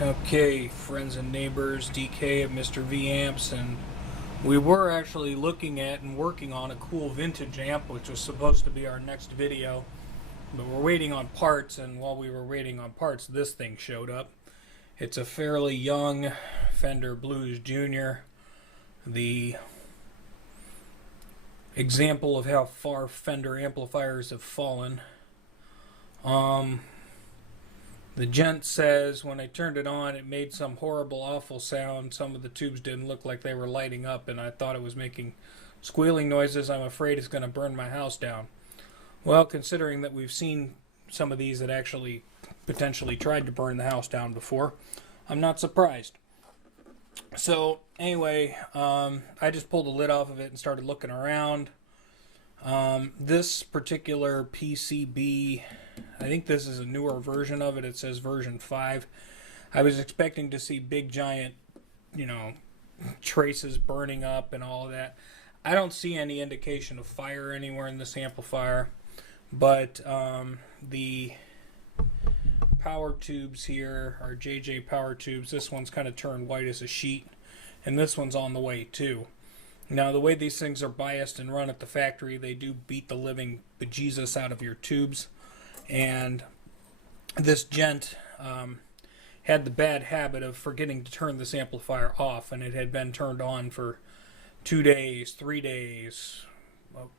Okay, friends and neighbors, DK of Mr. V Amps, and we were actually looking at and working on a cool vintage amp, which was supposed to be our next video, but we're waiting on parts, and while we were waiting on parts, this thing showed up. It's a fairly young Fender Blues Junior, the example of how far Fender amplifiers have fallen. The gent says when I turned it on, it made some horrible, awful sound. Some of the tubes didn't look like they were lighting up, and I thought it was making squealing noises. I'm afraid it's going to burn my house down. Well, considering that we've seen some of these that actually potentially tried to burn the house down before, I'm not surprised. So, anyway, I just pulled the lid off of it and started looking around. This particular PCB, I think this is a newer version of it. It says version 5. I was expecting to see big giant, traces burning up and all of that. I don't see any indication of fire anywhere in this amplifier, but the power tubes here are JJ power tubes. This one's kind of turned white as a sheet, and this one's on the way too. Now, the way these things are biased and run at the factory, they do beat the living bejesus out of your tubes. And this gent had the bad habit of forgetting to turn this amplifier off, and it had been turned on for 2 days, 3 days,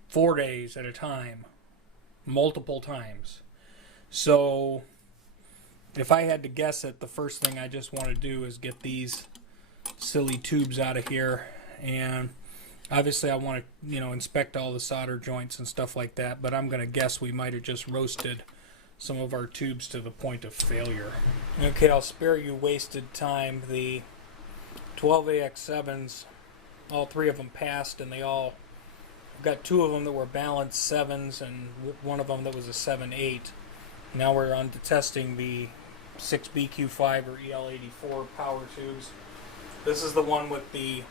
4 days at a time, multiple times. So, if I had to guess it, the first thing I just want to do is get these silly tubes out of here, and obviously I want to, inspect all the solder joints and stuff like that, but I'm going to guess we might have just roasted some of our tubes to the point of failure. Okay, I'll spare you wasted time. The 12AX7s, all three of them passed, and I've got 2 of them that were balanced 7s and one of them that was a 7/8. Now we're on to testing the 6BQ5 or EL84 power tubes. This is the one with the,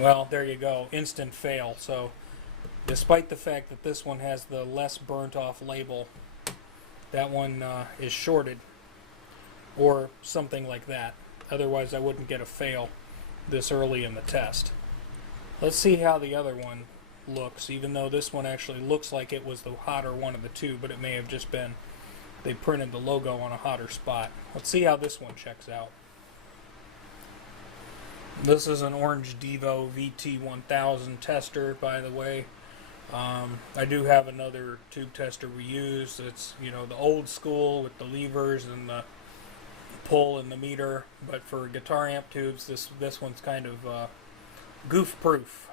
well, there you go, instant fail. So despite the fact that this one has the less burnt off label, that one is shorted or something like that. Otherwise I wouldn't get a fail this early in the test. Let's see how the other one looks, even though this one actually looks like it was the hotter one of the two, but it may have just been they printed the logo on a hotter spot. Let's see how this one checks out. This is an Orange Devo VT1000 tester, by the way. I do have another tube tester we use. It's, the old school with the levers and the pull and the meter. But for guitar amp tubes, this one's kind of goof-proof.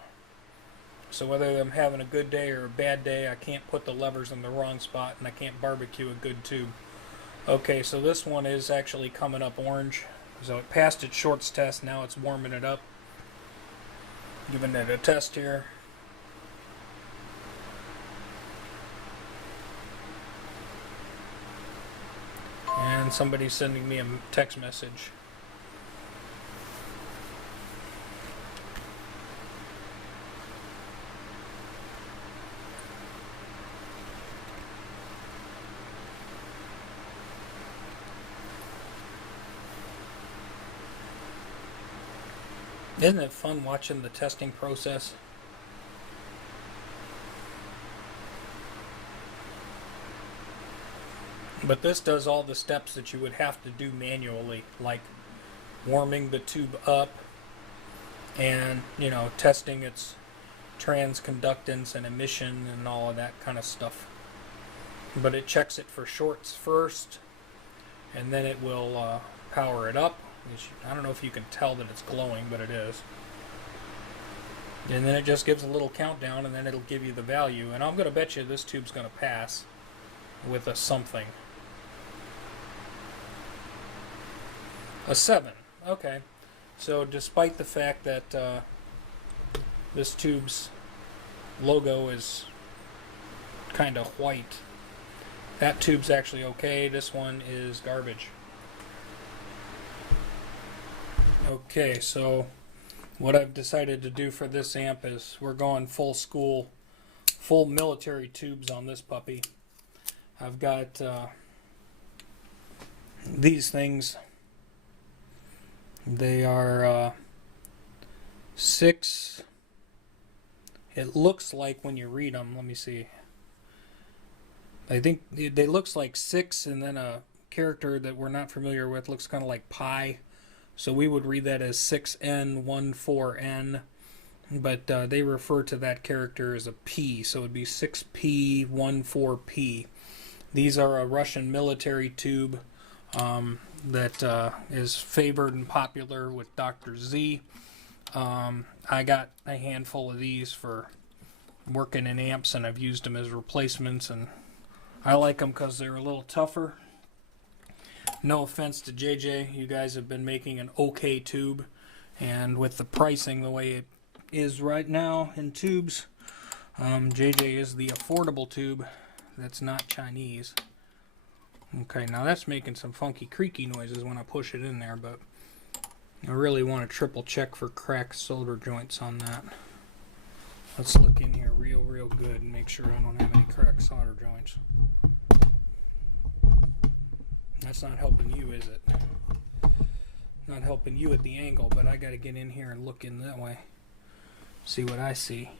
So whether I'm having a good day or a bad day, I can't put the levers in the wrong spot, and I can't barbecue a good tube. Okay, so this one is actually coming up orange. So it passed its shorts test, now it's warming it up. Giving it a test here. And somebody's sending me a text message. Isn't it fun watching the testing process? But this does all the steps that you would have to do manually, like warming the tube up and, testing its transconductance and emission and all of that kind of stuff. But it checks it for shorts first, and then it will power it up. I don't know if you can tell that it's glowing, but it is. And then it just gives a little countdown, and then it'll give you the value. And I'm going to bet you this tube's going to pass with a something. A 7. Okay. So despite the fact that this tube's logo is kind of white, that tube's actually okay. This one is garbage. Okay, so what I've decided to do for this amp is we're going full school, full military tubes on this puppy. I've got these things They are 6. It looks like when you read them, let me see. I think they looks like 6, and then a character that we're not familiar with looks kind of like pi. So we would read that as 6N14N. But they refer to that character as a P, so it would be 6P14P. These are a Russian military tube that is favored and popular with Dr. Z. I got a handful of these for working in amps, and I've used them as replacements, and I like them because they're a little tougher. No offense to JJ, you guys have been making an okay tube, and with the pricing the way it is right now in tubes, JJ is the affordable tube that's not Chinese. Okay, now that's making some funky creaky noises when I push it in there, but I really want to triple check for cracked solder joints on that. Let's look in here real good and make sure I don't have any cracked solder joints. That's not helping you, is it? Not helping you at the angle, but I got to get in here and look in that way. See what I see.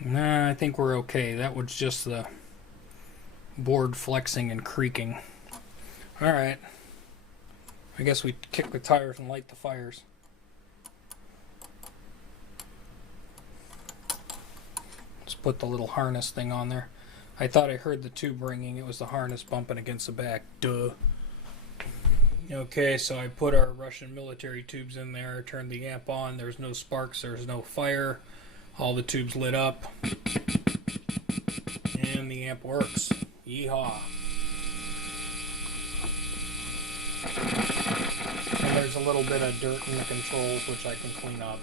Nah, I think we're okay. That was just the board flexing and creaking. Alright. I guess we kick the tires and light the fires. Let's put the little harness thing on there. I thought I heard the tube ringing. It was the harness bumping against the back. Duh. Okay, so I put our Russian military tubes in there, turned the amp on. There's no sparks, there's no fire. All the tubes lit up. And the amp works. Yeehaw. And there's a little bit of dirt in the controls, which I can clean up.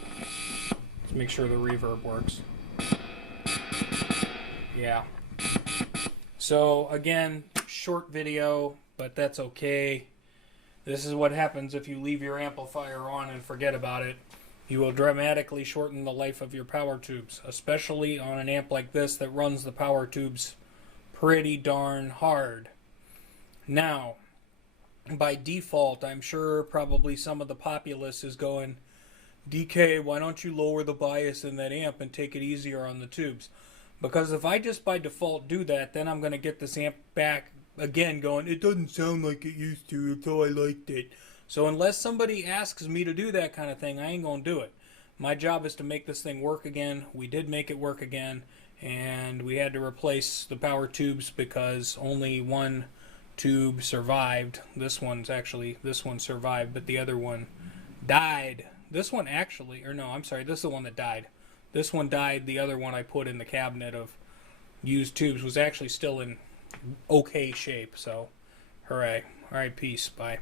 Let's make sure the reverb works. Yeah. So, again, short video, but that's okay. This is what happens if you leave your amplifier on and forget about it. You will dramatically shorten the life of your power tubes, especially on an amp like this that runs the power tubes pretty darn hard. Now, by default, I'm sure probably some of the populace is going, DK, why don't you lower the bias in that amp and take it easier on the tubes? Because if I just by default do that, then I'm going to get this amp back again going, it doesn't sound like it used to, so I liked it. So unless somebody asks me to do that kind of thing, I ain't going to do it. My job is to make this thing work again. We did make it work again, and we had to replace the power tubes because only one tube survived. This one survived, but the other one died. This one actually, or no, I'm sorry, this is the one that died. This one died. The other one I put in the cabinet of used tubes was actually still in okay shape, so hooray. All right, peace. Bye.